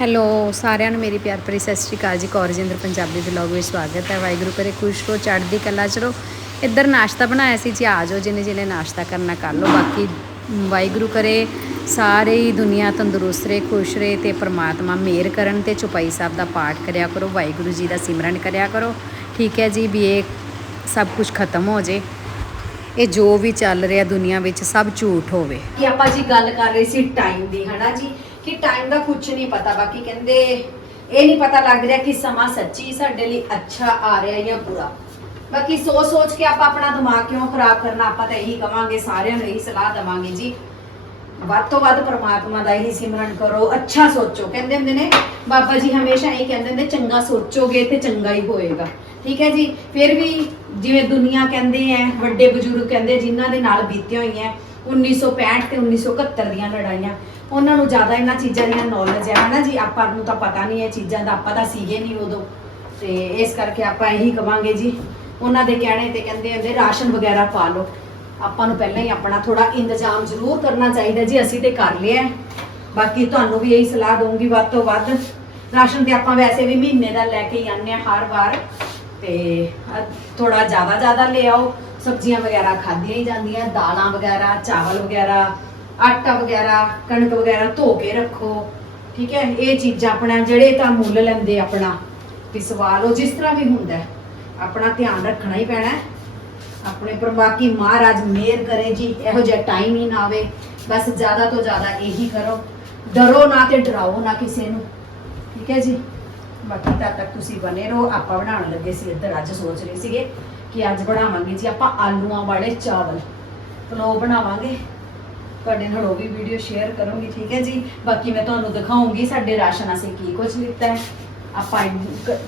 Hello, ਸਾਰਿਆਂ ਨੂੰ ਮੇਰੀ ਪਿਆਰ ਭਰੀ ਸਤਿ ਸ਼੍ਰੀ ਅਕਾਲ ਜੀ। ਕੌਰਜਿੰਦਰ ਪੰਜਾਬੀ ਵਲੌਗ ਵਿੱਚ ਸਵਾਗਤ ਹੈ। ਵਾਹਿਗੁਰੂ ਕਰੇ ਖੁਸ਼ ਰਹੋ, ਚੜ੍ਹਦੀ ਕਲਾ ਚ ਰਹੋ। ਇੱਧਰ ਨਾਸ਼ਤਾ ਬਣਾਇਆ ਸੀ ਜੀ, ਆ ਜਾਓ ਜਿਹਨੇ ਜਿਹਨੇ ਨਾਸ਼ਤਾ ਕਰਨਾ ਕਰ ਲਓ। ਬਾਕੀ ਵਾਹਿਗੁਰੂ ਕਰੇ, ਸਾਰੇ ਹੀ ਦੁਨੀਆ ਤੰਦਰੁਸਤ ਰਹੇ, ਖੁਸ਼ ਰਹੇ ਤੇ ਪ੍ਰਮਾਤਮਾ ਮਿਹਰ ਕਰਨ ਤੇ ਚੁਪਾਈ ਸਾਹਿਬ ਦਾ ਪਾਠ ਕਰਿਆ ਕਰੋ, ਵਾਹਿਗੁਰੂ ਜੀ ਦਾ ਸਿਮਰਨ ਕਰਿਆ ਕਰੋ। ਠੀਕ ਹੈ ਜੀ, ਵੀ ਇਹ ਸਭ ਕੁਝ ਖਤਮ ਹੋ ਜੇ। ਇਹ ਜੋ ਵੀ ਚੱਲ ਰਿਹਾ ਦੁਨੀਆ ਵਿੱਚ ਸਭ ਝੂਠ ਹੋਵੇ। ਕਿ ਆਪਾਂ ਜੀ ਗੱਲ ਕਰ ਰਹੇ ਸੀ ਟਾਈਮ ਦੀ, ਹਨਾ ਜੀ? ਕਿ ਟਾਈਮ ਦਾ ਕੁਝ ਨਹੀਂ ਪਤਾ, ਬਾਕੀ ਕਹਿੰਦੇ ਇਹ ਨਹੀਂ ਪਤਾ ਲੱਗ ਰਿਹਾ ਕਿ ਸਮਾਂ ਸੱਚੀ ਸਾਡੇ ਲਈ ਅੱਛਾ ਆ ਰਿਹਾ ਜਾਂ ਬੁਰਾ। ਬਾਕੀ ਸੋਚ ਸੋਚ ਕੇ ਆਪਾਂ ਆਪਣਾ ਦਿਮਾਗ ਕਿਉਂ ਖਰਾਬ ਕਰਨਾ, ਆਪਾਂ ਤਾਂ ਇਹੀ ਕਵਾਂਗੇ, ਸਾਰਿਆਂ ਨੂੰ ਇਹੀ ਸਲਾਹ ਦਵਾਂਗੇ ਜੀ। ਵੱਧ ਤੋਂ ਵੱਧ ਪ੍ਰਮਾਤਮਾ ਦਾ ਹੀ ਸਿਮਰਨ ਕਰੋ, ਅੱਛਾ ਸੋਚੋ। ਕਹਿੰਦੇ ਹੁੰਦੇ ਨੇ, ਬਾਬਾ ਜੀ ਹਮੇਸ਼ਾ ਇਹ ਕਹਿੰਦੇ ਹੁੰਦੇ, ਚੰਗਾ ਸੋਚੋਗੇ ਤੇ ਚੰਗਾ ਹੀ ਹੋਏਗਾ। ਠੀਕ ਹੈ ਜੀ? ਫਿਰ ਵੀ ਜਿਵੇਂ ਦੁਨੀਆ ਕਹਿੰਦੇ ਐ, ਵੱਡੇ ਬਜ਼ੁਰਗ ਕਹਿੰਦੇ, ਜਿਨ੍ਹਾਂ ਦੇ ਨਾਲ ਬੀਤੀਆਂ ਹੋਈਆਂ 1965 ਤੇ 1971 ਦੀਆਂ ਲੜਾਈਆਂ, ਉਹਨਾਂ ਨੂੰ ਜ਼ਿਆਦਾ ਇਹਨਾਂ ਚੀਜ਼ਾਂ ਦੀਆਂ ਨੌਲੇਜ ਹੈ ਹਨਾ ਜੀ? ਆਪਾਂ ਨੂੰ ਤਾਂ ਪਤਾ ਨਹੀਂ ਇਹ ਚੀਜ਼ਾਂ ਦਾ ਆਪਾਂ ਤਾਂ ਸੀਗੇ ਨਹੀਂ ਉਦੋਂ। ਤੇ ਇਸ ਕਰਕੇ ਆਪਾਂ ਇਹੀ ਕਵਾਂਗੇ ਜੀ, ਉਹਨਾਂ ਦੇ ਕਹਿਣੇ ਤੇ ਕਹਿੰਦੇ ਹੁੰਦੇ, ਰਾਸ਼ਨ ਵਗੈਰਾ ਪਾ ਲਓ। ਆਪਾਂ ਨੂੰ ਪਹਿਲਾਂ ਹੀ ਆਪਣਾ ਥੋੜਾ ਇੰਤਜ਼ਾਮ ਜ਼ਰੂਰ ਕਰਨਾ ਚਾਹੀਦਾ ਜੀ, ਅਸੀਂ ਤੇ ਕਰ ਲਿਆ ਬਾਕੀ ਤੁਹਾਨੂੰ ਵੀ ਇਹੀ ਸਲਾਹ ਦਊਂਗੀ ਵੱਧ ਤੋਂ ਵੱਧ। ਰਾਸ਼ਨ ਤੇ ਆਪਾਂ ਵੈਸੇ ਵੀ ਮਹੀਨੇ ਦਾ ਲੈ ਕੇ ਹੀ ਆਉਂਦੇ ਹਾਂ ਹਰ ਵਾਰ। ਤੇ ਥੋੜਾ ਜ਼ਿਆਦਾ ਜ਼ਿਆਦਾ ਲੈ ਆਓ। ਸਬਜ਼ੀਆਂ ਵਗੈਰਾ ਖਾਧੀਆਂ ਹੀ ਜਾਂਦੀਆਂ, ਦਾਲਾਂ ਵਗੈਰਾ, ਚਾਵਲ ਵਗੈਰਾ, ਆਟਾ ਵਗੈਰਾ, ਕਣਕ ਵਗੈਰਾ ਧੋ ਕੇ ਰੱਖੋ। ਠੀਕ ਹੈ? ਇਹ ਚੀਜ਼ਾਂ ਆਪਣਾ ਜਿਹੜੇ ਤਾਂ ਮੁੱਲ ਲੈਂਦੇ ਆਪਣਾ ਪਿਸਵਾ ਲਓ ਜਿਸ ਤਰ੍ਹਾਂ ਵੀ ਹੁੰਦਾ ਆਪਣਾ ਧਿਆਨ ਰੱਖਣਾ ਹੀ ਪੈਣਾ ਆਪਣੇ ਪਰ ਬਾਕੀ ਮਹਾਰਾਜ ਮਿਹਰ ਕਰੇ ਜੀ, ਇਹੋ ਜਿਹਾ ਟਾਈਮ ਹੀ ਨਾ ਆਵੇ। ਬਸ ਜ਼ਿਆਦਾ ਤੋਂ ਜ਼ਿਆਦਾ ਇਹੀ ਕਰੋ। ਡਰੋ ਨਾ ਤੇ ਡਰਾਓ ਨਾ ਕਿਸੇ ਨੂੰ। ਠੀਕ ਹੈ ਜੀ? ਬਾਕੀ ਤਦ ਤੱਕ ਤੁਸੀਂ ਬਨੇ ਰਹੋ। ਆਪਾਂ ਬਣਾਉਣ ਲੱਗੇ ਸੀ ਇੱਧਰ, ਅੱਜ ਸੋਚ ਰਹੇ ਸੀਗੇ ਕਿ ਅੱਜ ਬਣਾਵਾਂਗੇ ਜੀ ਆਪਾਂ ਆਲੂਆਂ ਵਾਲੇ ਚਾਵਲ। ਪਲੋ ਬਣਾਵਾਂਗੇ। ਤੁਹਾਡੇ ਨਾਲ ਉਹ ਵੀ ਵੀਡੀਓ ਸ਼ੇਅਰ ਕਰੂੰਗੀ, ਠੀਕ ਹੈ ਜੀ? ਬਾਕੀ ਮੈਂ ਤੁਹਾਨੂੰ ਦਿਖਾਉਂਗੀ ਸਾਡੇ ਰਾਸ਼ਨ, ਅਸੀਂ ਕੀ ਕੁਝ ਲਿੱਤਾ ਹੈ। ਆਪਾਂ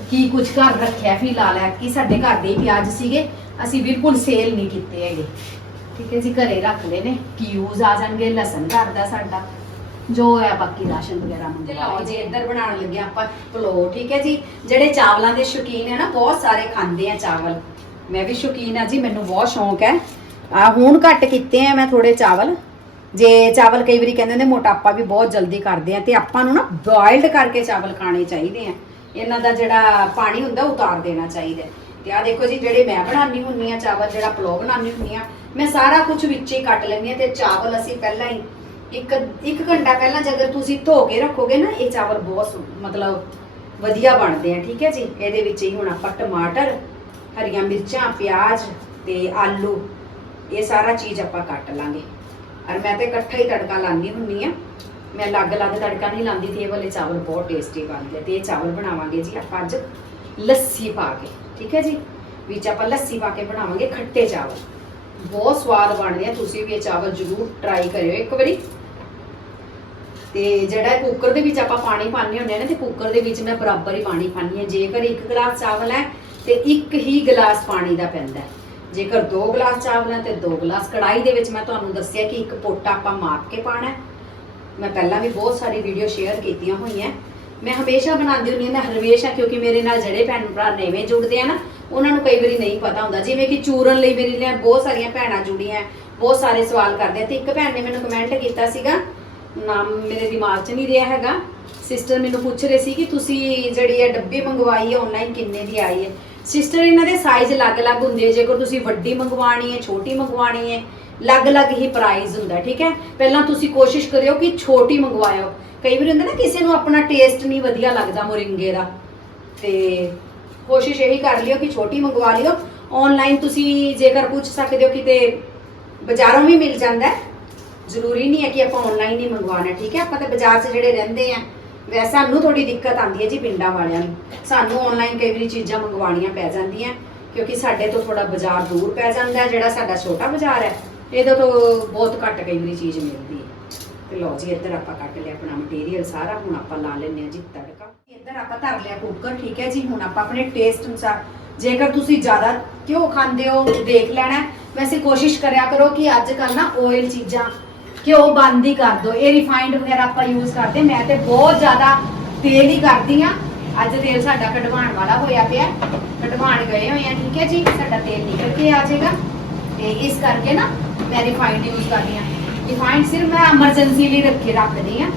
ਕੀ ਕੁਝ ਘਰ ਰੱਖਿਆ ਫਿਲਹਾਲ ਹੈ ਕਿ ਸਾਡੇ ਘਰ ਦੇ ਪਿਆਜ਼ ਸੀਗੇ। ਅਸੀਂ ਬਿਲਕੁਲ ਸੇਲ ਨਹੀਂ ਕੀਤੇ ਹੈਗੇ। ਠੀਕ ਹੈ ਜੀ ਘਰੇ ਰੱਖ ਲਏ ਨੇ ਕੀ ਯੂਜ਼ ਆ ਜਾਣਗੇ ਲਸਣ ਘਰ ਦਾ ਸਾਡਾ। ਜੋ ਹੈ ਬਾਕੀ ਰਾਸ਼ਨ ਵਗੈਰਾ ਮੰਗਵਾ ਲਓ ਜੀ ਇੱਧਰ ਬਣਾਉਣ ਲੱਗੇ ਆਪਾਂ ਪਲੋ ਠੀਕ ਹੈ ਜੀ। ਜਿਹੜੇ ਚਾਵਲਾਂ ਦੇ ਸ਼ੌਕੀਨ ਹੈ ਨਾ ਬਹੁਤ ਸਾਰੇ ਖਾਂਦੇ ਆ ਚਾਵਲ। ਮੈਂ ਵੀ ਸ਼ੌਕੀਨ ਆ ਜੀ ਮੈਨੂੰ ਬਹੁਤ ਸ਼ੌਂਕ ਹੈ। ਆ ਹੁਣ ਘੱਟ ਕੀਤੇ ਆ ਮੈਂ ਥੋੜੇ ਚਾਵਲ। ਜੇ ਚਾਵਲ ਕਈ ਵਾਰੀ ਕਹਿੰਦੇ ਨੇ ਮੋਟਾਪਾ ਵੀ ਬਹੁਤ ਜਲਦੀ ਕਰਦੇ ਆ ਤੇ ਆਪਾਂ ਨੂੰ ਨਾ ਬੋਇਲਡ ਕਰਕੇ ਚਾਵਲ ਖਾਣੇ ਚਾਹੀਦੇ ਆ। ਇਹਨਾਂ ਦਾ ਜਿਹੜਾ ਪਾਣੀ ਹੁੰਦਾ ਉਤਾਰ ਦੇਣਾ ਚਾਹੀਦਾ। ਤੇ ਆ ਦੇਖੋ ਜੀ, ਜਿਹੜੇ ਮੈਂ ਬਣਾਉਣੀ ਹੁੰਨੀ ਆ ਚਾਵਲ, ਜਿਹੜਾ ਪਲੋ ਬਣਾਉਣੀ ਹੁੰਨੀ ਆ ਮੈਂ ਸਾਰਾ ਕੁਝ ਵਿੱਚ ਹੀ ਕੱਟ ਲੈਂਦੀ ਆ ਤੇ ਚਾਵਲ ਅਸੀਂ ਪਹਿਲਾਂ ਹੀ ਇੱਕ ਇੱਕ ਘੰਟਾ ਪਹਿਲਾਂ ਜੇਕਰ ਤੁਸੀਂ ਧੋ ਕੇ ਰੱਖੋਗੇ ਨਾ, ਇਹ ਚਾਵਲ ਬਹੁਤ ਮਤਲਬ ਵਧੀਆ ਬਣਦੇ ਆ, ਠੀਕ ਹੈ ਜੀ? ਇਹਦੇ ਵਿੱਚ ਹੀ ਹੁਣ ਆਪਾਂ ਟਮਾਟਰ, ਹਰੀਆਂ ਮਿਰਚਾਂ, ਪਿਆਜ਼ ਤੇ ਆਲੂ, ਇਹ ਸਾਰਾ ਚੀਜ਼ ਆਪਾਂ ਕੱਟ ਲਾਂਗੇ। ਔਰ ਮੈਂ ਤੇ ਇਕੱਠਾ ਹੀ ਤੜਕਾ ਲਾਉਂਦੀ ਹੁੰਨੀ ਆ ਮੈਂ ਅਲੱਗ-ਅਲੱਗ ਤੜਕਾ ਨਹੀਂ ਲਾਉਂਦੀ ਤੇ ਇਹ ਵਾਲੇ ਚਾਵਲ ਬਹੁਤ ਟੇਸਟੀ ਬਣਦੇ ਆ, ਤੇ ਇਹ ਚਾਵਲ ਬਣਾਵਾਂਗੇ ਜੀ ਆਪਾਂ ਅੱਜ। ਲੱਸੀ ਪਾ ਕੇ, ਠੀਕ ਹੈ ਜੀ? ਵਿੱਚ ਆਪਾਂ ਲੱਸੀ ਪਾ ਕੇ ਬਣਾਵਾਂਗੇ, ਖੱਟੇ ਚਾਵਲ। ਬਹੁਤ ਸਵਾਦ ਬਣਦੇ ਆ, ਤੁਸੀਂ ਵੀ ਇਹ ਚਾਵਲ ਜ਼ਰੂਰ ਟਰਾਈ ਕਰਿਓ ਇੱਕ ਵਾਰੀ। ਤੇ ਜਿਹੜਾ ਕੁੱਕਰ ਦੇ ਵਿੱਚ ਆਪਾਂ ਪਾਣੀ ਪਾਉਂਦੇ ਹੁੰਦੇ ਆ ਨਾ, ਤੇ ਕੁੱਕਰ ਦੇ ਵਿੱਚ ਮੈਂ ਬਰਾਬਰ ਹੀ ਪਾਣੀ ਪਾਉਂਦੀ ਹਾਂ। ਜੇਕਰ ਇੱਕ ਗਲਾਸ ਚਾਵਲ ਹੈ, ਤੇ ਇੱਕ ਹੀ ਗਲਾਸ ਪਾਣੀ ਦਾ ਪੈਂਦਾ ਜੇਕਰ ਦੋ ਗਲਾਸ ਚਾਵਲ ਹੈ, ਤੇ ਦੋ ਗਲਾਸ ਕੜਾਈ ਦੇ ਵਿੱਚ ਮੈਂ ਤੁਹਾਨੂੰ ਦੱਸਿਆ ਕਿ ਇੱਕ ਪੋਟਾ ਆਪਾਂ ਮਾਪ ਕੇ ਪਾਣਾ ਮੈਂ ਪਹਿਲਾਂ ਵੀ ਬਹੁਤ ਸਾਰੀ ਵੀਡੀਓ ਸ਼ੇਅਰ ਕੀਤੀਆਂ ਹੋਈਆਂ ਮੈਂ ਹਮੇਸ਼ਾ ਬਣਾਉਂਦੀ ਹੁੰਦੀ ਹਾਂ, ਮੈਂ ਹਮੇਸ਼ਾ ਕਿਉਂਕਿ ਮੇਰੇ ਨਾਲ ਜਿਹੜੇ ਭੈਣ ਭਰਾ ਨਵੇਂ ਜੁੜਦੇ ਆ ਨਾ, ਉਹਨਾਂ ਨੂੰ ਕਈ ਵਾਰੀ ਨਹੀਂ ਪਤਾ ਹੁੰਦਾ। ਜਿਵੇਂ ਕਿ ਚੂਰਨ ਲਈ ਮੇਰੇ ਨਾਲ ਬਹੁਤ ਸਾਰੀਆਂ ਭੈਣਾਂ ਜੁੜੀਆਂ, ਬਹੁਤ ਸਾਰੇ ਸਵਾਲ ਕਰਦੇ ਆ। ਤੇ ਇੱਕ ਭੈਣ ਨੇ ਮੈਨੂੰ ਕਮੈਂਟ ਕੀਤਾ ਸੀਗਾ, ਨਾਮ ਮੇਰੇ ਦਿਮਾਗ 'ਚ ਨਹੀਂ ਰਿਹਾ ਹੈਗਾ। ਸਿਸਟਰ ਮੈਨੂੰ ਪੁੱਛ ਰਹੇ ਸੀ ਕਿ ਤੁਸੀਂ ਜਿਹੜੀ ਇਹ ਡੱਬੀ ਮੰਗਵਾਈ ਹੈ ਆਨਲਾਈਨ ਕਿੰਨੇ ਦੀ ਆਈ ਹੈ? ਸਿਸਟਰ ਇਹਨਾਂ ਦੇ ਸਾਈਜ਼ ਅਲੱਗ-ਅਲੱਗ ਹੁੰਦੇ ਆ। ਜੇਕਰ ਤੁਸੀਂ ਵੱਡੀ ਮੰਗਵਾਣੀ ਹੈ, ਛੋਟੀ ਮੰਗਵਾਣੀ ਹੈ ਅਲੱਗ-ਅਲੱਗ ਹੀ ਪ੍ਰਾਈਸ ਹੁੰਦਾ, ਠੀਕ ਹੈ? ਪਹਿਲਾਂ ਤੁਸੀਂ ਕੋਸ਼ਿਸ਼ ਕਰਿਓ ਕਿ ਛੋਟੀ ਮੰਗਵਾਇਓ। ਕਈ ਵਾਰ ਹੁੰਦਾ ਨਾ, ਕਿਸੇ ਨੂੰ ਆਪਣਾ ਟੇਸਟ ਨਹੀਂ ਵਧੀਆ ਲੱਗਦਾ ਮੋਰਿੰਗੇ ਦਾ। ਤੇ ਕੋਸ਼ਿਸ਼ ਇਹੀ ਕਰ ਲਿਓ ਕਿ ਛੋਟੀ ਮੰਗਵਾ ਲਿਓ। ਆਨਲਾਈਨ ਤੁਸੀਂ ਜੇਕਰ ਪੁੱਛ ਸਕਦੇ ਹੋ ਕਿਤੇ ਬਾਜ਼ਾਰੋਂ ਵੀ ਮਿਲ ਜਾਂਦਾ ਹੈ। ਜ਼ਰੂਰੀ ਨਹੀਂ ਹੈ ਕਿ ਆਪਾਂ ਆਨਲਾਈਨ ਹੀ ਮੰਗਵਾਉਣਾ, ਠੀਕ ਹੈ? ਆਪਾਂ ਤਾਂ ਬਾਜ਼ਾਰ 'ਚ ਜਿਹੜੇ ਰਹਿੰਦੇ ਆ, ਵੈਸੇ ਸਾਨੂੰ ਥੋੜੀ ਦਿੱਕਤ ਆਉਂਦੀ ਹੈ ਜੀ ਪਿੰਡਾਂ ਵਾਲਿਆਂ ਨੂੰ। ਸਾਨੂੰ ਆਨਲਾਈਨ ਕਈ ਵਾਰੀ ਚੀਜ਼ਾਂ ਮੰਗਵਾਉਣੀਆਂ ਪੈ ਜਾਂਦੀਆਂ, ਕਿਉਂਕਿ ਸਾਡੇ ਤੋਂ ਥੋੜਾ ਬਾਜ਼ਾਰ ਦੂਰ ਪੈ ਜਾਂਦਾ ਜਿਹੜਾ ਸਾਡਾ ਛੋਟਾ ਬਾਜ਼ਾਰ ਹੈ। ਇਹਦੇ ਤੋਂ ਬਹੁਤ ਘੱਟ ਕਈ ਵਾਰੀ ਚੀਜ਼ ਮਿਲਦੀ ਹੈ। ਤੇ ਲਓ ਜੀ, ਇੱਧਰ ਆਪਾਂ ਕੱਟ ਲਿਆ ਆਪਣਾ ਮਟੀਰੀਅਲ ਸਾਰਾ, ਹੁਣ ਆਪਾਂ ਲਾ ਲੈਂਦੇ ਹਾਂ ਜੀ ਤੜਕਾ। ਇੱਧਰ ਆਪਾਂ ਧਰ ਲਿਆ ਕੁੱਕਰ ਠੀਕ ਹੈ ਜੀ? ਹੁਣ ਆਪਾਂ ਆਪਣੇ ਟੇਸਟ ਅਨੁਸਾਰ, ਜੇਕਰ ਤੁਸੀਂ ਜ਼ਿਆਦਾ ਘਿਓ ਖਾਂਦੇ ਹੋ, ਦੇਖ ਲੈਣਾ ਵੈਸੇ ਕੋਸ਼ਿਸ਼ ਕਰਿਆ ਕਰੋ ਕਿ ਅੱਜ ਕੱਲ ਨਾ ਆਇਲ ਚੀਜ਼ਾਂ ਘਿਓ ਬੰਦ ਹੀ ਕਰ ਦਿਓ। ਇਹ ਰਿਫਾਈਨਡ ਵਗੈਰਾ ਆਪਾਂ ਯੂਜ਼ ਕਰਦੇ ਮੈਂ ਤੇ ਬਹੁਤ ਜ਼ਿਆਦਾ ਤੇਲ ਹੀ ਕਰਦੀ ਆ ਅੱਜ ਤੇਲ ਸਾਡਾ ਕਢਵਾਉਣ ਵਾਲਾ ਹੋਇਆ ਪਿਆ। ਕਢਵਾਣ ਗਏ ਹੋਏ ਆ ਠੀਕ ਹੈ ਜੀ? ਸਾਡਾ ਤੇਲ ਨਿਕਲ ਕੇ ਆ ਜਾਏਗਾ। ਤੇ ਇਸ ਕਰਕੇ ਨਾ ਮੈਂ ਰਿਫਾਈਨਡ ਯੂਜ਼ ਕਰਦੀ ਆ ਰਿਫਾਈਨਡ ਸਿਰਫ ਮੈਂ ਐਮਰਜੈਂਸੀ ਲਈ ਰੱਖੇ ਰੱਖਦੀ ਆ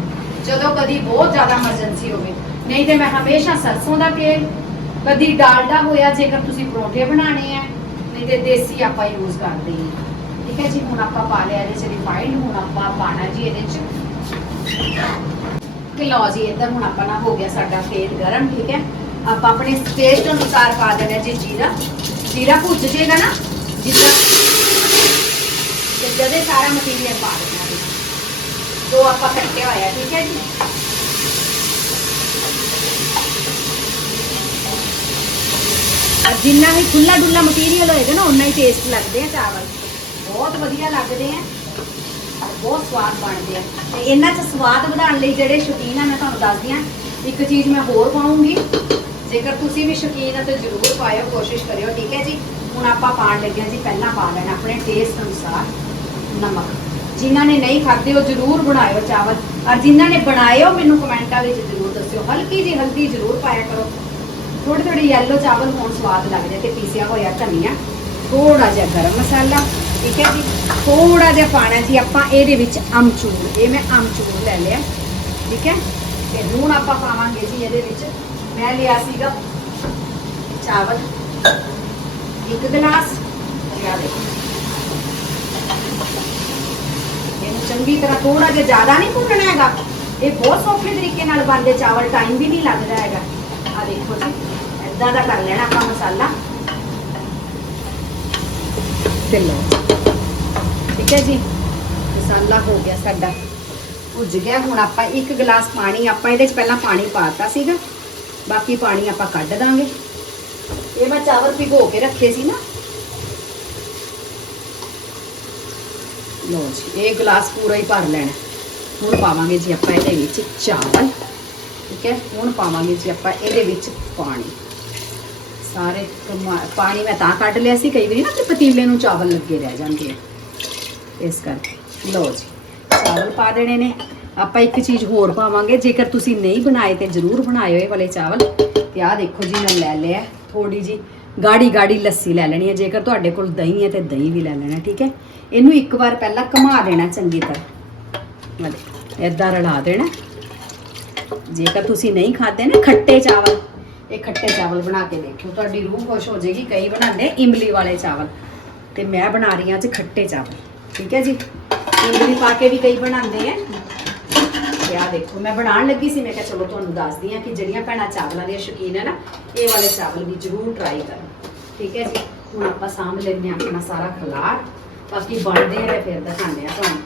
ਜਦੋਂ ਕਦੀ ਬਹੁਤ ਜ਼ਿਆਦਾ ਐਮਰਜੈਂਸੀ ਹੋਵੇ। ਨਹੀਂ ਤੇ ਮੈਂ ਹਮੇਸ਼ਾ ਸਰਸੋਂ ਦਾ ਤੇਲ, ਕਦੀ ਡਾਲਡਾ ਹੋਇਆ, ਜੇਕਰ ਤੁਸੀਂ ਪਰੌਂਠੇ ਬਣਾਣੇ ਆ, ਨਹੀਂ ਤੇ ਦੇਸੀ ਆਪਾਂ ਯੂਜ਼ ਕਰਦੇ ਹਾਂ। ਠੀਕ ਹੈ ਜੀ, ਹੁਣ ਆਪਾਂ ਪਾ ਲਿਆ ਇਹਦੇ ਚ ਰਿਫਾਈਂਡ ਹੁਣ ਆਪਾਂ ਪਾਣਾ ਜੀ ਇਹਦੇ ਚ। ਕਿ ਲਓ ਜੀ, ਇੱਧਰ ਹੁਣ ਆਪਾਂ ਨਾ ਹੋ ਗਿਆ ਸਾਡਾ ਤੇਲ ਗਰਮ, ਠੀਕ ਹੈ। ਆਪਾਂ ਆਪਣੇ ਟੇਸਟ ਅਨੁਸਾਰ ਪਾ ਦੇਣਾ ਜੀ ਜੀਰਾ। ਜੀਰਾ ਭੁੱਜ ਜਾਏਗਾ ਨਾ ਜਿੱਦਾਂ ਤੇ ਜਦੇ ਸਾਰਾ ਮਟੀਰੀਅਲ ਪਾ ਦੇਣਾ ਜੀ ਜੋ ਆਪਾਂ ਕੱਟਿਆ ਹੋਇਆ, ਠੀਕ ਹੈ ਜੀ? ਔਰ ਜਿੰਨਾ ਹੀ ਖੁੱਲਾ ਡੁੱਲਾ ਮਟੀਰੀਅਲ ਹੋਏਗਾ ਨਾ ਉਨਾ ਹੀ ਟੇਸਟ ਲੱਗਦੇ ਆ ਚਾਵਲ। ਬਹੁਤ ਵਧੀਆ ਲੱਗਦੇ ਆ ਬਹੁਤ ਸਵਾਦ ਬਣਦੇ ਆ। ਤੇ ਇਹਨਾਂ 'ਚ ਸਵਾਦ ਵਧਾਉਣ ਲਈ ਜਿਹੜੇ ਸ਼ੌਕੀਨ ਆ, ਮੈਂ ਤੁਹਾਨੂੰ ਦੱਸਦੀ ਆ ਇੱਕ ਚੀਜ਼ ਮੈਂ ਹੋਰ ਪਾਉਂਗੀ। ਜੇਕਰ ਤੁਸੀਂ ਵੀ ਸ਼ੌਕੀਨ ਆ, ਤਾਂ ਜ਼ਰੂਰ ਪਾਇਓ, ਕੋਸ਼ਿਸ਼ ਕਰਿਓ, ਠੀਕ ਹੈ ਜੀ? ਹੁਣ ਆਪਾਂ ਪਾਣ ਲੱਗੇ ਜੀ ਪਹਿਲਾਂ ਪਾ ਲੈਣਾ ਆਪਣੇ ਟੇਸਟ ਅਨੁਸਾਰ ਨਮਕ। ਜਿਨ੍ਹਾਂ ਨੇ ਨਹੀਂ ਖਾਦੇ ਉਹ ਜ਼ਰੂਰ ਬਣਾਇਓ ਚਾਵਲ, ਔਰ ਜਿਨ੍ਹਾਂ ਨੇ ਬਣਾਏ ਉਹ ਮੈਨੂੰ ਕਮੈਂਟਾਂ ਵਿੱਚ ਜ਼ਰੂਰ ਦੱਸਿਓ। ਹਲਕੀ ਜਿਹੀ ਹਲਦੀ ਜ਼ਰੂਰ ਪਾਇਆ ਕਰੋ। ਥੋੜੀ ਥੋੜੀ ਯੈਲੋ ਚਾਵਲ ਹੋਣ ਸਵਾਦ ਲੱਗਦੇ ਤੇ ਪੀਸਿਆ ਹੋਇਆ ਧਨੀਆ ਥੋੜਾ ਜਿਹਾ ਗਰਮ ਮਸਾਲਾ, ਠੀਕ ਹੈ ਜੀ? ਥੋੜਾ ਜਿਹਾ ਪਾਣਾ ਜੀ ਆਪਾਂ ਇਹਦੇ ਵਿੱਚ ਅਮਚੂਰ। ਇਹ ਮੈਂ ਅਮਚੂਰ ਲੈ ਲਿਆ, ਠੀਕ ਹੈ? ਤੇ ਲੂਣ ਆਪਾਂ ਪਾਵਾਂਗੇ ਜੀ ਇਹਦੇ ਵਿੱਚ। ਮੈਂ ਲਿਆ ਸੀਗਾ ਚਾਵਲ। ਇੱਕ ਗਲਾਸ ਲਿਆ ਦੇਖੋ ਇਹਨੂੰ ਚੰਗੀ ਤਰ੍ਹਾਂ ਥੋੜਾ ਜਿਹਾ ਜ਼ਿਆਦਾ ਨਹੀਂ ਭੁੰਨਣਾ ਹੈਗਾ ਇਹ ਬਹੁਤ ਸੌਖੇ ਤਰੀਕੇ ਨਾਲ ਬਣਦੇ ਚਾਵਲ ਟਾਈਮ ਵੀ ਨਹੀਂ ਲੱਗਦਾ ਹੈਗਾ ਆ ਦੇਖੋ ਜੀ ਏਦਾਂ ਦਾ ਕਰ ਲੈਣਾ ਆਪਾਂ ਮਸਾਲਾ ਤੇ ਲਓ ਠੀਕ ਹੈ ਜੀ ਮਸਾਲਾ ਹੋ ਗਿਆ ਸਾਡਾ ਭੁੱਜ ਗਿਆ ਹੁਣ ਆਪਾਂ ਇੱਕ ਗਲਾਸ ਪਾਣੀ ਆਪਾਂ ਇਹਦੇ ਚ ਪਹਿਲਾਂ ਪਾਣੀ ਪਾਤਾ ਸੀਗਾ ਬਾਕੀ ਪਾਣੀ ਆਪਾਂ ਕੱਢ ਦਾਂਗੇ ਇਹ ਮੈਂ ਚਾਵਲ ਭਿਗੋ ਕੇ ਰੱਖੇ ਸੀ ਨਾ। ਲਓ ਜੀ, ਇਹ ਗਲਾਸ ਪੂਰਾ ਹੀ ਭਰ ਲੈਣਾ। ਹੁਣ ਪਾਵਾਂਗੇ ਜੀ ਆਪਾਂ ਇਹਦੇ ਵਿੱਚ ਚਾਵਲ, ਠੀਕ ਹੈ? ਹੁਣ ਪਾਵਾਂਗੇ ਜੀ ਆਪਾਂ ਇਹਦੇ ਵਿੱਚ ਪਾਣੀ। ਸਾਰੇ ਪਾਣੀ ਮੈਂ ਤਾਂ ਕੱਢ ਲਿਆ ਸੀ, ਕਈ ਵਾਰੀ ਨਾ ਕਿ ਪਤੀਲੇ ਨੂੰ ਚਾਵਲ ਲੱਗੇ ਰਹਿ ਜਾਂਦੇ ਆ। ਇਸ ਕਰਕੇ, ਲਓ ਜੀ, ਚਾਵਲ ਪਾ ਦੇਣੇ ਨੇ। ਆਪਾਂ ਇੱਕ ਚੀਜ਼ ਹੋਰ ਪਾਵਾਂਗੇ, ਜੇਕਰ ਤੁਸੀਂ ਨਹੀਂ ਬਣਾਏ ਤੇ ਜ਼ਰੂਰ ਬਣਾਇਓ ਇਹ ਵਾਲੇ ਚਾਵਲ। ਤੇ ਆਹ ਦੇਖੋ ਜੀ, ਮੈਂ ਲੈ ਲਿਆ ਥੋੜੀ ਜੀ ਗਾੜੀ ਗਾੜੀ ਲੱਸੀ ਲੈ ਲੈਣੀ ਹੈ, ਜੇਕਰ ਤੁਹਾਡੇ ਕੋਲ ਦਹੀਂ ਹੈ ਤੇ ਦਹੀਂ ਵੀ ਲੈ ਲੈਣਾ, ਠੀਕ ਹੈ? ਇਹਨੂੰ ਇੱਕ ਵਾਰ ਪਹਿਲਾਂ ਘੁਮਾ ਦੇਣਾ ਚੰਗੀ ਤਰ੍ਹਾਂ। ਇਦਾਂ ਰਲਾ ਦੇਣਾ। ਜੇਕਰ ਤੁਸੀਂ ਨਹੀਂ ਖਾਦੇ ਨਾ, ਖੱਟੇ ਚਾਵਲ, ਇਹ ਖੱਟੇ ਚਾਵਲ ਬਣਾ ਕੇ ਦੇਖਿਓ। ਤੁਹਾਡੀ ਰੂਹ ਖੁਸ਼ ਹੋ ਜਾਏਗੀ, ਕਈ ਬਣਾਉਂਦੇ ਇਮਲੀ ਵਾਲੇ ਚਾਵਲ। ਤੇ ਮੈਂ ਬਣਾ ਰਹੀ ਹਾਂ ਅੱਜ ਖੱਟੇ ਚਾਵਲ, ਠੀਕ ਹੈ ਜੀ? ਇਮਲੀ ਪਾ ਕੇ ਵੀ ਕਈ ਬਣਾਉਂਦੇ ਆ। ਤੇ ਦੇਖੋ, ਮੈਂ ਬਣਾਉਣ ਲੱਗੀ ਸੀ, ਮੈਂ ਕਿਹਾ ਚਲੋ ਤੁਹਾਨੂੰ ਦੱਸਦੀ ਆ ਕਿ ਜਿਹੜੀਆਂ ਭੈਣਾਂ ਚਾਵਲਾਂ ਦੀਆਂ ਸ਼ੌਕੀਨ ਹੈ ਨਾ, ਇਹ ਵਾਲੇ ਚਾਵਲ ਵੀ ਜ਼ਰੂਰ ਟਰਾਈ ਕਰੋ। ਠੀਕ ਹੈ ਜੀ? ਹੁਣ ਆਪਾਂ ਸਾਂਭ ਲੈਂਦੇ ਹਾਂ ਆਪਣਾ ਸਾਰਾ ਖਲਾਰ। ਬਾਕੀ ਬਣਦੇ ਆ, ਫਿਰ ਦਿਖਾਉਂਦੇ ਆ ਤੁਹਾਨੂੰ।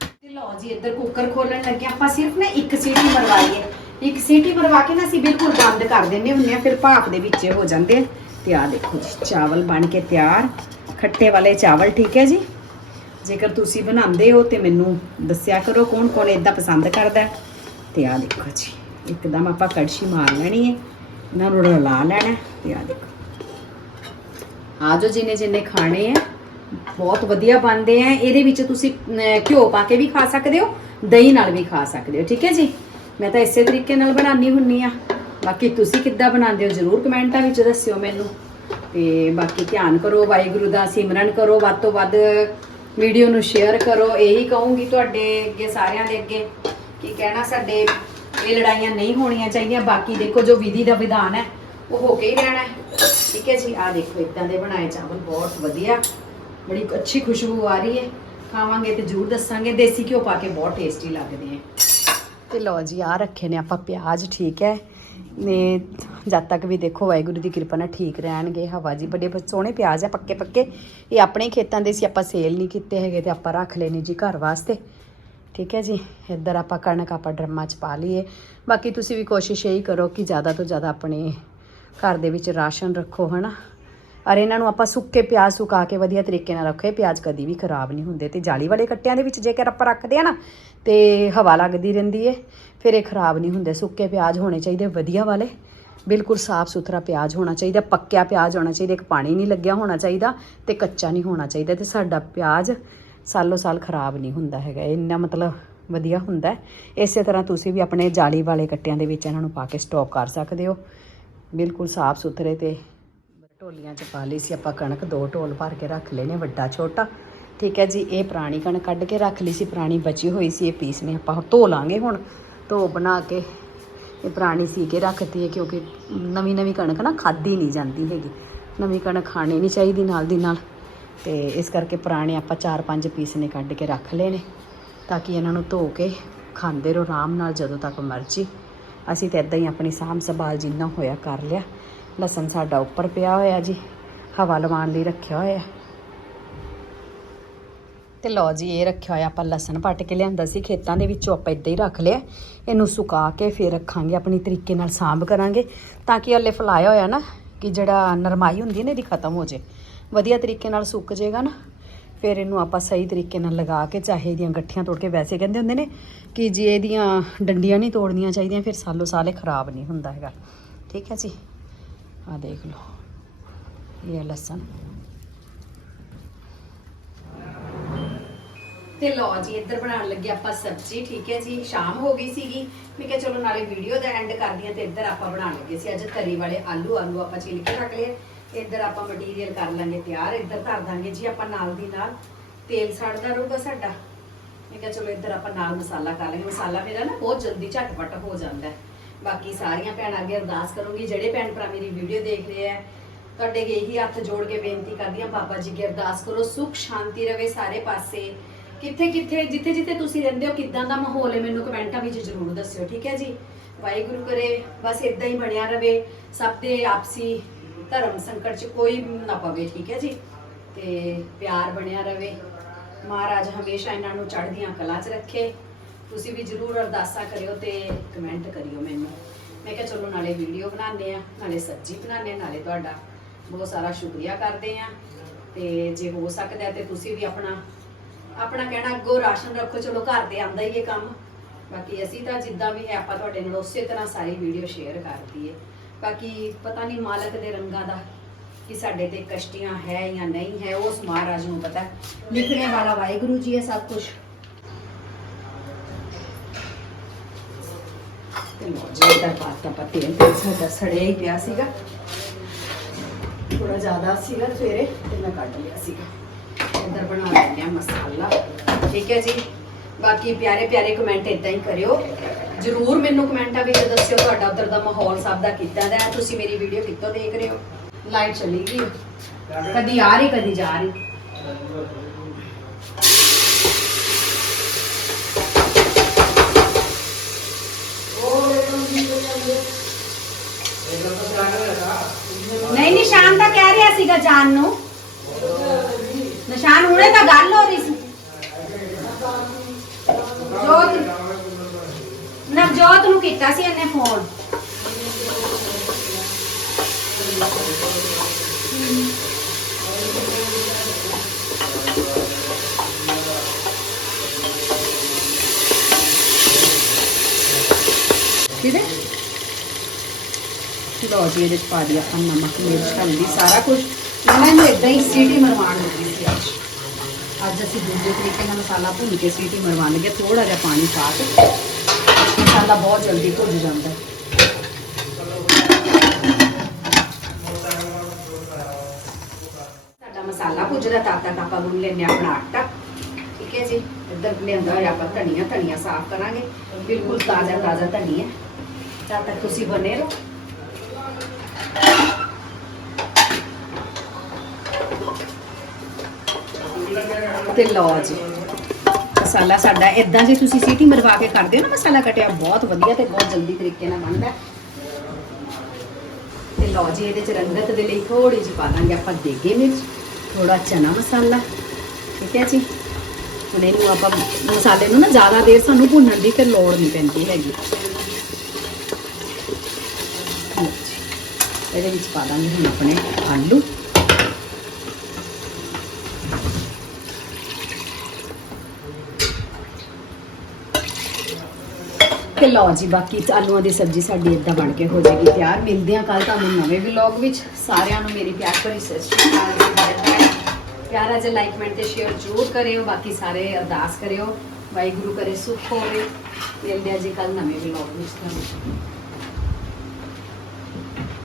ਤੇ ਲਓ ਜੀ, ਇੱਧਰ ਕੁੱਕਰ ਖੋਲਣ ਲੱਗੇ ਆਪਾਂ ਸਿਰਫ ਨਾ ਇੱਕ ਸੀਟੀ ਮਰਵਾਈ ਇੱਕ ਸੀਟੀ ਮਰਵਾ ਕੇ ਨਾ ਅਸੀਂ ਬਿਲਕੁਲ ਬੰਦ ਕਰ ਦਿੰਨੇ ਹੁੰਨੇ ਆ ਫਿਰ ਭਾਪ ਦੇ ਵਿੱਚ ਹੋ ਜਾਂਦੇ ਆ। ਤੇ ਆਹ ਦੇਖੋ ਜੀ, ਚਾਵਲ ਬਣ ਕੇ ਤਿਆਰ। ਖੱਟੇ ਵਾਲੇ ਚਾਵਲ, ਠੀਕ ਹੈ ਜੀ? ਜੇਕਰ ਤੁਸੀਂ ਬਣਾਉਂਦੇ ਹੋ ਤੇ ਮੈਨੂੰ ਦੱਸਿਆ ਕਰੋ ਕੌਣ ਕੌਣ ਇਦਾਂ ਪਸੰਦ ਕਰਦਾ ਹੈ। ਤੇ ਆਹ ਦੇਖੋ ਜੀ, ਇੱਕਦਮ ਆਪਾਂ ਕੜਛੀ ਮਾਰ ਲੈਣੀ ਹੈ। ਇਹਨਾਂ ਨੂੰ ਰਲਾ ਲੈਣਾ ਹੈ ਤੇ ਆਹ ਦੇਖੋ। ਆ ਜੋ ਜਿੰਨੇ ਜਿੰਨੇ ਖਾਣੇ ਆ ਬਹੁਤ ਵਧੀਆ ਬਣਦੇ ਆ ਇਹਦੇ ਵਿੱਚ ਤੁਸੀਂ ਘਿਓ ਪਾ ਕੇ ਵੀ ਖਾ ਸਕਦੇ ਹੋ, ਦਹੀਂ ਨਾਲ ਵੀ ਖਾ ਸਕਦੇ ਹੋ, ਠੀਕ ਹੈ ਜੀ? ਮੈਂ ਤਾਂ ਇਸੇ ਤਰੀਕੇ ਨਾਲ ਬਣਾਉਣੀ ਹੁੰਨੀ ਆ ਬਾਕੀ ਤੁਸੀਂ ਕਿੱਦਾਂ ਬਣਾਉਂਦੇ ਹੋ ਜਰੂਰ ਕਮੈਂਟਾਂ ਵਿੱਚ ਦੱਸਿਓ ਮੈਨੂੰ। ਤੇ ਬਾਕੀ ਧਿਆਨ ਕਰੋ, ਵਾਹਿਗੁਰੂ ਦਾ ਸਿਮਰਨ ਕਰੋ। ਵੱਧ ਤੋਂ ਵੱਧ ਵੀਡੀਓ ਨੂੰ ਸ਼ੇਅਰ ਕਰੋ। ਇਹੀ ਕਹੂੰਗੀ ਤੁਹਾਡੇ ਅੱਗੇ, ਸਾਰਿਆਂ ਦੇ ਅੱਗੇ ਕਿ ਕਹਿਣਾ ਸਾਡੇ, ਇਹ ਲੜਾਈਆਂ ਨਹੀਂ ਹੋਣੀਆਂ ਚਾਹੀਦੀਆਂ। ਬਾਕੀ ਦੇਖੋ ਜੋ ਵਿਧੀ ਦਾ ਵਿਧਾਨ ਹੈ, ਉਹ ਹੋ ਕੇ ਹੀ ਰਹਿਣਾ ਹੈ। ਠੀਕ ਹੈ ਜੀ? ਆ ਦੇਖੋ, ਇਦਾਂ ਦੇ ਬਣਾਏ ਚਾਵਲ, ਬਹੁਤ ਵਧੀਆ। ਬੜੀ ਅੱਛੀ ਖੁਸ਼ਬੂ ਆ ਰਹੀ ਹੈ। ਖਾਵਾਂਗੇ ਤੇ ਜ਼ਰੂਰ ਦੱਸਾਂਗੇ। ਦੇਸੀ ਘਿਓ ਪਾ ਕੇ ਬਹੁਤ ਟੇਸਟੀ ਲੱਗਦੇ ਆ ਤੇ ਲਓ ਜੀ ਆ ਰੱਖੇ ਨੇ ਆਪਾਂ ਪਿਆਜ਼, ਠੀਕ ਹੈ? ਨੇ ਜਦ ਤੱਕ ਵੀ ਦੇਖੋ ਵਾਹਿਗੁਰੂ ਦੀ ਕਿਰਪਾ ਨਾਲ ਠੀਕ ਰਹਿਣਗੇ, ਹਵਾ ਜੀ ਬੜੇ ਸੋਹਣੇ ਪਿਆਜ਼ ਆ ਪੱਕੇ ਪੱਕੇ। ਇਹ ਆਪਣੇ ਹੀ ਖੇਤਾਂ ਦੇ ਸੀ, ਆਪਾਂ ਸੇਲ ਨਹੀਂ ਕੀਤੇ ਹੈਗੇ ਤੇ ਆਪਾਂ ਰੱਖ ਲੈਣੇ ਜੀ ਘਰ ਵਾਸਤੇ। ਠੀਕ ਹੈ ਜੀ, ਇੱਧਰ ਆਪਾਂ ਕਣਕ ਆਪਾਂ ਡਰਮਾਂ 'ਚ ਪਾ ਲਈਏ। ਬਾਕੀ ਤੁਸੀਂ ਵੀ ਕੋਸ਼ਿਸ਼ ਇਹੀ ਕਰੋ ਕਿ ਜ਼ਿਆਦਾ ਤੋਂ ਜ਼ਿਆਦਾ ਆਪਣੇ ਘਰ ਦੇ ਵਿੱਚ ਰਾਸ਼ਨ ਰੱਖੋ, ਹਨਾ? ਔਰ ਇਹਨਾਂ ਨੂੰ ਆਪਾਂ ਸੁੱਕੇ ਪਿਆਜ਼ ਸੁਕਾ ਕੇ ਵਧੀਆ ਤਰੀਕੇ ਨਾਲ ਰੱਖੋ। ਪਿਆਜ਼ ਕਦੀ ਵੀ ਖਰਾਬ ਨਹੀਂ ਹੁੰਦੇ ਤੇ ਜਾਲੀ ਵਾਲੇ ਕੱਟਿਆਂ ਦੇ ਵਿੱਚ ਜੇਕਰ ਆਪਾਂ ਰੱਖਦੇ ਆ ਨਾ, ਤੇ ਹਵਾ ਲੱਗਦੀ ਰਹਿੰਦੀ ਏ, ਫਿਰ ਇਹ ਖਰਾਬ ਨਹੀਂ ਹੁੰਦੇ। ਸੁੱਕੇ ਪਿਆਜ਼ ਹੋਣੇ ਚਾਹੀਦੇ ਵਧੀਆ ਵਾਲੇ। ਬਿਲਕੁਲ ਸਾਫ਼ ਸੁਥਰਾ ਪਿਆਜ਼ ਹੋਣਾ ਚਾਹੀਦਾ, ਪੱਕਿਆ ਪਿਆਜ਼ ਹੋਣਾ ਚਾਹੀਦਾ, ਇੱਕ ਪਾਣੀ ਨਹੀਂ ਲੱਗਿਆ ਹੋਣਾ ਚਾਹੀਦਾ ਤੇ ਕੱਚਾ ਨਹੀਂ ਹੋਣਾ ਚਾਹੀਦਾ ਤੇ ਸਾਡਾ ਪਿਆਜ਼ ਸਾਲੋ ਸਾਲ ਖਰਾਬ ਨਹੀਂ ਹੁੰਦਾ ਹੈਗਾ। ਇੰਨਾ ਮਤਲਬ ਵਧੀਆ ਹੁੰਦਾ ਇਸੇ ਤਰ੍ਹਾਂ ਤੁਸੀਂ ਵੀ ਆਪਣੇ ਜਾਲੀ ਵਾਲੇ ਕੱਟਿਆਂ ਦੇ ਵਿੱਚ ਇਹਨਾਂ ਨੂੰ ਪਾ ਕੇ ਸਟੋਕ ਕਰ ਸਕਦੇ ਹੋ। ਬਿਲਕੁਲ ਸਾਫ਼ ਸੁਥਰੇ ਤੇ ਢੋਲੀਆਂ 'ਚ ਪਾ ਲਈ ਸੀ, ਆਪਾਂ ਕਣਕ ਦੋ ਢੋਲ ਭਰ ਕੇ ਰੱਖ ਲਏ ਨੇ, ਵੱਡਾ ਛੋਟਾ। ਠੀਕ ਹੈ ਜੀ, ਇਹ ਪੁਰਾਣੀ ਕਣਕ ਕੱਢ ਕੇ ਰੱਖ ਲਈ ਸੀ, ਪੁਰਾਣੀ ਬਚੀ ਹੋਈ ਸੀ, ਇਹ ਪੀਸ ਨੇ ਆਪਾਂ ਧੋ ਲਾਂਗੇ ਹੁਣ। ਧੋ ਬਣਾ ਕੇ ਇਹ ਪੁਰਾਣੀ ਸੀ ਕੇ ਰੱਖਤੀ ਹੈ, ਕਿਉਂਕਿ ਨਵੀਂ ਨਵੀਂ ਕਣਕ ਨਾ ਖਾਦੀ ਨਹੀਂ ਜਾਂਦੀ ਹੈਗੀ। ਨਵੀਂ ਕਣਕ ਖਾਣੀ ਨਹੀਂ ਚਾਹੀਦੀ ਨਾਲ ਦੀ ਨਾਲ। ਤੇ ਇਸ ਕਰਕੇ ਪੁਰਾਣੇ ਆਪਾਂ ਚਾਰ ਪੰਜ ਪੀਸ ਨੇ ਕੱਢ ਕੇ ਰੱਖ ਲਏ ਨੇ, ਤਾਂ ਕਿ ਇਹਨਾਂ ਨੂੰ ਧੋ ਕੇ ਖਾਂਦੇ ਰਹੋ, ਆਰਾਮ ਨਾਲ ਜਦੋਂ ਤੱਕ ਮਰਜ਼ੀ। ਅਸੀਂ ਤਾਂ ਇਦਾਂ ਹੀ ਆਪਣੀ ਸਾਂਭ ਸੰਭਾਲ ਜਿੰਨਾ ਹੋਇਆ ਕਰ ਲਿਆ। ਲਸਣ ਸਾਡਾ ਉੱਪਰ ਪਿਆ ਹੋਇਆ ਜੀ, ਹਵਾ ਲਵਾਉਣ ਲਈ ਰੱਖਿਆ ਹੋਇਆ। ਤੇ ਲਓ ਜੀ, ਇਹ ਰੱਖਿਆ ਹੋਇਆ ਆਪਾਂ ਲਸਣ ਪੱਟ ਕੇ ਲਿਆਂਦਾ ਸੀ, ਖੇਤਾਂ ਦੇ ਵਿੱਚੋਂ ਆਪਾਂ ਇਦਾਂ ਹੀ ਰੱਖ ਲਿਆ। ਇਹਨੂੰ ਸੁਕਾ ਕੇ ਫਿਰ ਰੱਖਾਂਗੇ, ਆਪਣੀ ਤਰੀਕੇ ਨਾਲ ਸਾਂਭ ਕਰਾਂਗੇ, ਤਾਂ ਕਿ ਹਲੇ ਫਲਾਇਆ ਹੋਇਆ ਨਾ, ਕਿ ਜਿਹੜਾ ਨਰਮਾਈ ਹੁੰਦੀ ਹੈ ਨਾ, ਇਹਦੀ ਖਤਮ ਹੋ ਜੇ। ਵਧੀਆ ਤਰੀਕੇ ਨਾਲ ਸੁੱਕ ਜਾਏਗਾ ਨਾ, ਫਿਰ ਇਹਨੂੰ ਆਪਾਂ ਸਹੀ ਤਰੀਕੇ ਨਾਲ ਲਗਾ ਕੇ, ਚਾਹੇ ਇਹਦੀਆਂ ਗੱਠੀਆਂ ਤੋੜ ਕੇ, ਵੈਸੇ ਕਹਿੰਦੇ ਹੁੰਦੇ ਨੇ ਕਿ ਜੇ ਇਹਦੀਆਂ ਡੰਡੀਆਂ ਨਹੀਂ ਤੋੜਨੀਆਂ ਚਾਹੀਦੀਆਂ, ਫਿਰ ਸਾਲੋ ਸਾਲ ਇਹ ਖਰਾਬ ਨਹੀਂ ਹੁੰਦਾ ਹੈਗਾ। ਠੀਕ ਹੈ ਜੀ। ਆ ਦੇਖ ਲਓ ਇਹ ਲਸਣ ਤੇ ਲਓ ਜੀ, ਇੱਧਰ ਬਣਾਉਣ ਲੱਗੇ ਆਪਾਂ ਸਬਜ਼ੀ, ਠੀਕ ਹੈ ਜੀ? ਸ਼ਾਮ ਹੋ ਗਈ ਸੀਗੀ। ਮੈਂ ਕਿਹਾ ਚਲੋ ਨਾਲੇ ਵੀਡੀਓ ਦਾ ਐਂਡ ਕਰਦੀ ਹਾਂ ਤੇ ਇੱਧਰ ਆਪਾਂ ਬਣਾਉਣ ਲੱਗੇ ਸੀ। ਅੱਜ ਤਰੀ ਵਾਲੇ ਆਲੂ ਆਲੂ ਆਪਾਂ ਛਿੱਲ ਕੇ ਰੱਖ ਲਏ। ਤੇ ਇੱਧਰ ਆਪਾਂ ਮਟੀਰੀਅਲ ਕਰ ਲਾਂਗੇ ਤਿਆਰ। ਇੱਧਰ ਧਰ ਦਾਂਗੇ ਜੀ ਆਪਾਂ ਨਾਲ ਦੀ ਨਾਲ। ਤੇਲ ਸੜਦਾ ਰਹੂਗਾ ਸਾਡਾ। ਮੈਂ ਕਿਹਾ ਚਲੋ ਇੱਧਰ ਆਪਾਂ ਨਾਲ ਮਸਾਲਾ ਕਰ ਲਾਂਗੇ। ਮਸਾਲਾ ਮੇਰਾ ਨਾ ਬਹੁਤ ਜਲਦੀ ਝਟਪਟ ਹੋ ਜਾਂਦਾ ਹੈ। ਬਾਕੀ ਸਾਰੀਆਂ ਭੈਣਾਂ ਅੱਗੇ ਅਰਦਾਸ ਕਰੂੰਗੀ, ਜਿਹੜੇ ਭੈਣ ਭਰਾ ਮੇਰੀ ਵੀਡੀਓ ਦੇਖ ਰਹੇ ਆ, ਤੁਹਾਡੇ ਅੱਗੇ ਇਹੀ ਹੱਥ ਜੋੜ ਕੇ ਬੇਨਤੀ ਕਰਦੀ ਹਾਂ, ਬਾਬਾ ਜੀ ਅੱਗੇ ਅਰਦਾਸ ਕਰੋ, ਸੁਖ, ਸ਼ਾਂਤੀ ਰਵੇ ਸਾਰੇ ਪਾਸੇ। ਕਿੱਥੇ ਕਿੱਥੇ, ਜਿੱਥੇ ਜਿੱਥੇ ਤੁਸੀਂ ਰਹਿੰਦੇ ਹੋ, ਕਿੱਦਾਂ ਦਾ ਮਾਹੌਲ ਹੈ, ਮੈਨੂੰ ਕਮੈਂਟਾਂ ਵਿੱਚ ਜ਼ਰੂਰ ਦੱਸਿਓ, ਠੀਕ ਹੈ ਜੀ? ਵਾਹਿਗੁਰੂ ਕਰੇ, ਬਸ ਇਦਾਂ ਹੀ ਬਣਿਆ ਰਵੇ, ਸਭ ਦੇ ਆਪਸੀ ਧਰਮ ਸੰਕਟ 'ਚ ਕੋਈ ਨਾ ਪਵੇ, ਠੀਕ ਹੈ ਜੀ? ਤੇ ਪਿਆਰ ਬਣਿਆ ਰਵੇ। ਮਹਾਰਾਜ ਹਮੇਸ਼ਾ ਇਹਨਾਂ ਨੂੰ ਚੜ੍ਹਦੀਆਂ ਕਲਾ 'ਚ ਰੱਖੇ। ਤੁਸੀਂ ਵੀ ਜਰੂਰ ਅਰਦਾਸਾਂ ਕਰਿਓ ਤੇ ਕਮੈਂਟ ਕਰਿਓ ਮੈਨੂੰ। ਮੈਂ ਕਿਹਾ ਚਲੋ ਨਾਲੇ ਵੀਡੀਓ ਬਣਾਉਂਦੇ ਆ ਨਾਲੇ ਸਬਜ਼ੀ ਬਣਾਉਂਦੇ ਆ ਨਾਲੇ ਤੁਹਾਡਾ ਬਹੁਤ ਸਾਰਾ ਸ਼ੁਕਰੀਆ ਕਰਦੇ ਆ ਤੇ ਜੇ ਹੋ ਸਕਦਾ ਹੈ ਤੇ ਤੁਸੀਂ ਵੀ ਆਪਣਾ ਆਪਣਾ ਕਹਿਣਾ ਅੱਗੋਂ ਰਾਸ਼ਨ ਰੱਖੋ, ਚਲੋ ਘਰ ਤੇ ਆਂਦਾ ਹੀ ਇਹ ਕੰਮ। ਬਾਕੀ ਅਸੀਂ ਤਾਂ ਜਿੱਦਾਂ ਵੀ ਹੈ, ਆਪਾਂ ਤੁਹਾਡੇ ਨਾਲ ਉਸੇ ਤਰ੍ਹਾਂ ਸਾਰੀ ਵੀਡੀਓ ਸ਼ੇਅਰ ਕਰਦੀ ਹੈ ਬਾਕੀ ਪਤਾ ਨਹੀਂ ਮਾਲਕ ਦੇ ਰੰਗਾਂ ਦਾ ਕਿ ਸਾਡੇ ਤੇ ਕਸ਼ਟੀਆਂ ਹੈ ਜਾਂ ਨਹੀਂ ਹੈ, ਉਸ ਮਹਾਰਾਜ ਨੂੰ ਪਤਾ। ਹੈ। ਲਿਖਣੇ ਵਾਲਾ ਵਾਹਿਗੁਰੂ ਜੀ ਹੈ ਸਭ ਕੁਝ ਤੇ ਪਾਤਾ ਪਤੀ ਤੇ ਸਾਡਾ ਸੜਿਆ ਹੀ ਪਿਆ ਸੀਗਾ ਥੋੜਾ ਜ਼ਿਆਦਾ ਸੀਗਾ ਸਵੇਰੇ ਤੇ ਮੈਂ ਕੱਢ ਲਿਆ ਸੀਗਾ ਇੱਧਰ ਬਣਾ ਲੈਂਦੇ ਆ ਮਸਾਲਾ ਠੀਕ ਹੈ ਜੀ ਬਾਕੀ ਪਿਆਰੇ ਪਿਆਰੇ ਕਮੈਂਟ ਇਦਾਂ ਹੀ ਕਰਿਓ ਜਰੂਰ ਮੈਨੂੰ ਕਮੈਂਟਾਂ ਵਿੱਚ ਦੱਸਿਓ ਤੁਹਾਡਾ ਉਧਰ ਦਾ ਮਾਹੌਲ ਸਭ ਦਾ ਕਿੱਦਾਂ ਦਾ ਹੈ ਤੁਸੀਂ ਮੇਰੀ ਵੀਡੀਓ ਕਿੱਥੋਂ ਦੇਖ ਰਹੇ ਹੋ ਲਾਈਟ ਚਲੀ ਗਈ ਕਦੀ ਆ ਰਹੀ ਕਦੀ ਜਾ ਰਹੀ ਨਹੀਂ, ਨਿਸ਼ਾਨ ਤਾਂ ਕਹਿ ਰਿਹਾ ਸੀਗਾ ਜਾਣ ਨੂੰ। ਨਿਸ਼ਾਨ ਹੁਣੇ ਤਾਂ ਗੱਲ ਹੋ ਰਹੀ ਸੀ। ਜੋਤ ਨਵਜੋਤ ਨੂੰ ਕੀਤਾ ਸੀ ਇਹਨੇ ਫੋਨ ਠੀਕ ਹੈ ਲਓ ਜੀ, ਇਹਦੇ ਚ ਪਾ ਦਿਆ ਆਪਾਂ ਨਮਕ, ਮਿਰਚ, ਹਲਦੀ, ਸਾਰਾ ਕੁਝ ਇਹਨਾਂ ਨੂੰ ਇਦਾਂ ਹੀ ਸੀਟੀ ਮਰਵਾਉਣ ਲੱਗੀ ਸੀ ਅੱਜ। ਅੱਜ ਅਸੀਂ ਦੂਜੇ ਤਰੀਕੇ ਨਾਲ ਮਸਾਲਾ ਭੁੰਨ ਕੇ ਸੀਟੀ ਮਰਵਾਉਣ ਲੱਗੇ ਥੋੜਾ ਜਿਹਾ ਪਾਣੀ ਪਾ ਕੇ। ਮਸਾਲਾ ਬਹੁਤ ਜਲਦੀ ਭੁੱਜ ਜਾਂਦਾ। ਹੈ ਸਾਡਾ ਮਸਾਲਾ ਭੁੱਜਦਾ ਤਦ ਤੱਕ ਆਪਾਂ ਗੁੰਨ ਲੈਂਦੇ ਹਾਂ ਆਪਣਾ ਆਟਾ। ਠੀਕ ਹੈ ਜੀ? ਇੱਧਰ ਲਿਆਂਦਾ ਹੋਇਆ ਆਪਾਂ ਧਨੀਆ ਧਨੀਆ ਸਾਫ਼ ਕਰਾਂਗੇ। ਬਿਲਕੁਲ ਤਾਜ਼ਾ ਤਾਜ਼ਾ ਧਨੀਆ। ਤਦ ਤੱਕ ਤੁਸੀਂ ਬਨੇ ਰਹੋ। ਤੇ ਲਓ ਜੀ, ਮਸਾਲਾ ਸਾਡਾ ਇਦਾਂ ਜੇ ਤੁਸੀਂ ਸੀਟੀ ਮਰਵਾ ਕੇ ਕਰਦੇ ਹੋ ਨਾ, ਮਸਾਲਾ ਕਟਿਆ ਬਹੁਤ ਵਧੀਆ ਤੇ ਬਹੁਤ ਜਲਦੀ ਤਰੀਕੇ ਨਾਲ ਬਣਦਾ। ਤੇ ਲਓ ਜੀ, ਇਹਦੇ ਚ ਰੰਗਤ ਦੇ ਲਈ ਥੋੜੀ ਜਿਹੀ ਪਾ ਦਾਂਗੇ ਆਪਾਂ ਦੇਗੇ ਮਿਰਚ ਥੋੜਾ ਚਨਾ ਮਸਾਲਾ, ਠੀਕ ਹੈ ਜੀ? ਹੁਣ ਇਹਨੂੰ ਆਪਾਂ ਮਸਾਲੇ ਨੂੰ ਨਾ ਜ਼ਿਆਦਾ ਦੇਰ ਸਾਨੂੰ ਭੁੰਨਣ ਦੀ ਫਿਰ ਲੋੜ ਨਹੀਂ ਪੈਂਦੀ ਹੈਗੀ ਲਓ ਜੀ। ਇਹਦੇ ਵਿੱਚ ਪਾ ਦਾਂਗੇ ਹੁਣ ਆਪਣੇ ਆਲੂ। ਤੇ ਲਓ ਜੀ, ਬਾਕੀ ਆਲੂਆਂ ਦੀ ਸਬਜ਼ੀ ਸਾਡੀ ਇਦਾਂ ਬਣ ਕੇ ਹੋ ਜਾਏਗੀ ਤਿਆਰ। ਮਿਲਦੇ ਆ ਕੱਲ ਤੁਹਾਨੂੰ ਨਵੇਂ ਵਲੌਗ ਵਿੱਚ। ਸਾਰਿਆਂ ਨੂੰ ਮੇਰੀ ਪਿਆਰ ਭਰੀ ਸਤਿ ਸ਼੍ਰੀ ਅਕਾਲ ਜੀ। ਬਾਏ-ਬਾਏ। ਪਿਆਰਾ ਜਿਹਾ ਲਾਈਕ ਕਮੈਂਟ ਤੇ ਸ਼ੇਅਰ ਜ਼ਰੂਰ ਕਰਿਓ। ਬਾਕੀ ਸਾਰੇ ਅਰਦਾਸ ਕਰਿਓ। ਵਾਹਿਗੁਰੂ ਕਰੇ, ਸੁਖ ਹੋਵੇ। ਮਿਲਦੇ ਆ ਜੀ ਕੱਲ ਨਵੇਂ ਵਲੌਗ ਵਿੱਚ। ਤੁਹਾਨੂੰ